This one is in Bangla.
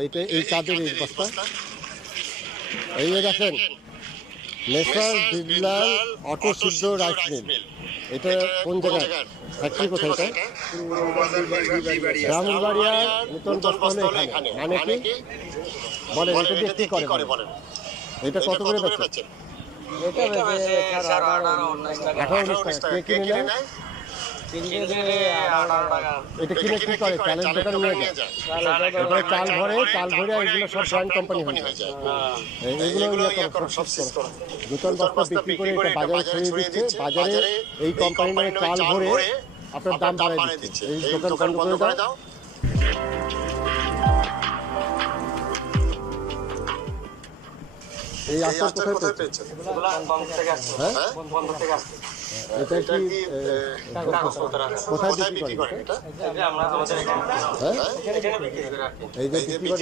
এইটা এই কাজের এই বস্তা এই যে দেখেন নেশার বিল্লাল অটো সিদ্ধ রাইস মিল। এটা কোন জায়গায় ফ্যাক্টরি কোথায় এটা? রামুরবাড়িয়া নতুন বস্তা হলো এখানে। মানে কি বলেন, এটা দিয়ে কি করে বলেন? এটা কত করে বেচে? এটা বেচে 18-19 টাকা। কে কিনে নেয়? এটা কিনে কি করে? চালের দোকানে নিয়ে যায়। এবারে চাল ভরে এগুলো সব ব্র্যান্ড কোম্পানি হয়ে যায়। এইগুলো ইয়ে করো, সব শেষ করো। নতুন বস্তা বিক্রি করে এটা বাজারে ছড়িয়ে দিচ্ছে। বাজারে এই কোম্পানির নামে চাল ভরে আপনার দাম বাড়ায় দিচ্ছে। এই দোকান বন্ধ করে দাও। এই আচার কোথায় পেয়েছেন? হ্যাঁ, এটা কি কোথায় বিক্রি করেন এটা? হ্যাঁ, এই যে বিক্রি